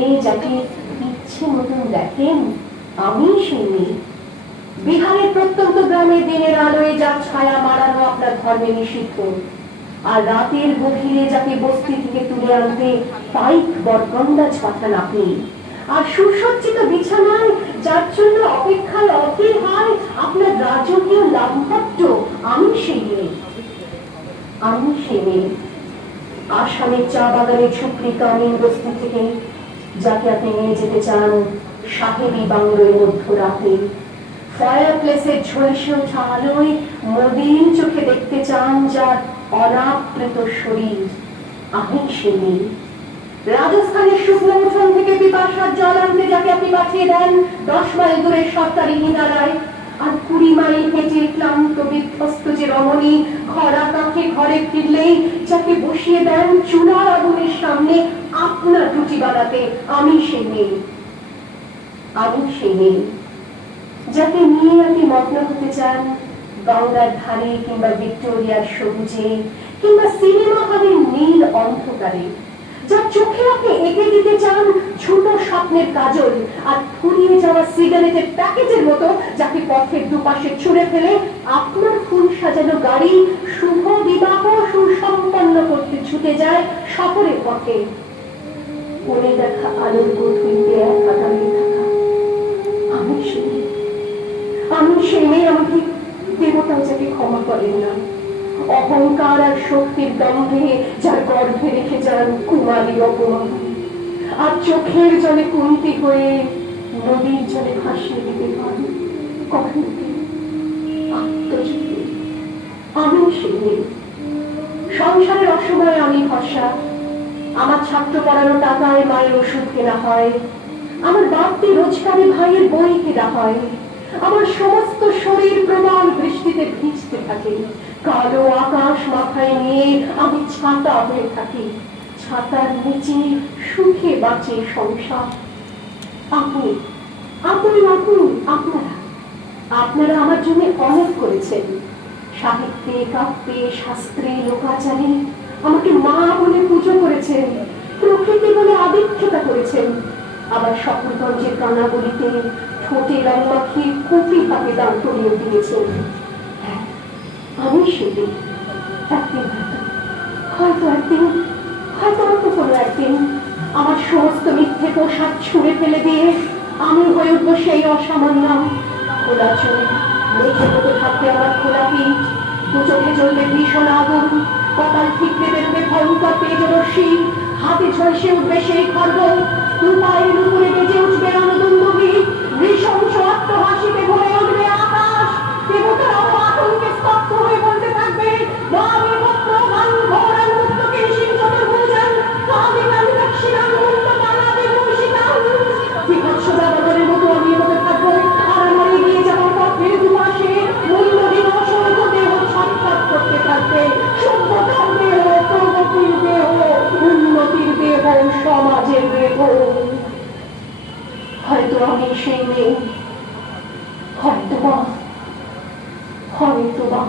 মেয়ে যাকে ইচ্ছে মতন দেখেন, আমি সেই মেয়ে। বিহারের প্রত্যন্ত গ্রামে দিনের আলোয় যার ছায়া মারানো আপনার ধর্মে নিষিদ্ধ, আর রাতের গভীরে যাকে বস্তি থেকে তুলে আনতে পাইক বরকন্দাজ পাঠান আপনি। আর সুসজ্জিত বিছানায় যার জন্য অপেক্ষায় অধীর হয় আপনার রাজকীয় লাভপত্র, আমি সেই মেয়ে। আমি সেই মেয়ে আসামের চা বাগানের ঝুপড়ি কামিন বস্তি থেকে যাকে আপনি নিয়ে যেতে চান সাহেবী বাংলোয় মধ্যরাতে। ফায়ার প্লেসের ঝলসে ওঠা আলোয় মলিন চোখে দেখতে চান যার অনাবৃত শরীর, আমি সেই মেয়ে। রাজস্থানের শুকনো উঠোন থেকে পিপাসার জল আনতে যাকে আপনি পাঠিয়ে দেন 10 মাইল দূরের সরকারি হিমালয়, আর 20 মাইল হেঁটে ক্লান্ত বিধ্বস্ত যে রমণী খরা কাঁখে ঘরে ফিরলেই যাকে বসিয়ে দেন চুলার আগুনের সামনে আপনার রুটি বানাতে, আমি সেই মেয়ে। আমি সেই মেয়ে যাকে নিয়ে আপনি মগ্ন হতে চান গঙ্গার ধারে কিংবা ভিক্টোরিয়ার সবুজে কিংবা সিনেমা হলের নীল অন্ধকারে, যার চোখে আপনি এঁকে দিতে চান ছোট স্বপ্নের কাজল, আর ফুরিয়ে যাওয়া সিগারেটের প্যাকেটের মতো যাকে পথের দুপাশে ছুঁড়ে ফেলে আপনার ফুল সাজানো গাড়ি শুভ বিবাহ সুসম্পন্ন করতে ছুটে যায় শহরের পথে। কোণে দেখা আলোর গভীরে একা দাঁড়িয়ে থাকা, আমি সেই মেয়ে। আমি সেই মেয়ে, আমাকে দেবতাও যাকে ক্ষমা করেন না, অহংকার আর শক্তির দম্ভে যার গর্ভে রেখে যান কুমারী অপমান, আর চোখের জলে কুন্তি হয়ে নদীর জলে ভাসিয়ে দিতে পান কখনকে আত্মজীবী। আমি সেই মেয়ে। সংসারের অসময়ে আমি ভরসা, আমার ছাত্র পড়ানো টাকায় মায়ের ওষুধ কেনা হয়, আমার বাড়তি রোজগারে ভাইয়ের বই কেনা হয়, আমার সমস্ত শরীর প্রবল বৃষ্টিতে ভিজতে থাকে, কালো আকাশ মাথায় নিয়ে আমি ছাতা হয়ে থাকি, ছাতার নিচে সুখে বাঁচে সংসার। আপনি আপনি আপনি আপনারা আপনারা আমার জন্য অনেক করেছেন, সাহিত্যে কাব্যে শাস্ত্রে লোকাচারে আমাকে মা বলে পুজো করেছেন, প্রকৃতি বলে আদিক্ষেতা করেছেন, আবার শহরগঞ্জের কানাগলিতে ঠোঁটে রং মাখিয়ে কপি হাতে দান করিয়ে দিয়েছেন। আমি সেটি একদিন হয়তো অল্প কোনো একদিন আমার সমস্ত মিথ্যে পোশাক ছুঁড়ে ফেলে দিয়ে আমি হয়ে উঠবো সেই অসামান্য। খোলা চোখ, মেঘের মতো থাকবে আমার খোলা পিঠ, দু চোখে জ্বলবে ভীষণ আগুন, কপাল ঠিকরে বেরোবে ভয়ঙ্কর তেজরশ্মি, হাতে ঝলসে উঠবে সেই খর্গ, পায়ের উপরে বেজে উঠবে আনন্দী, নৃশংস আত্মহাসিতে ভরে উঠবে আকাশ। দেবতারাও আতঙ্কে স্তব্ধ হয়ে বলতে থাকবে, সমাজের দেহ। হয়তো আমি সেই মেয়ে, হয়তো বা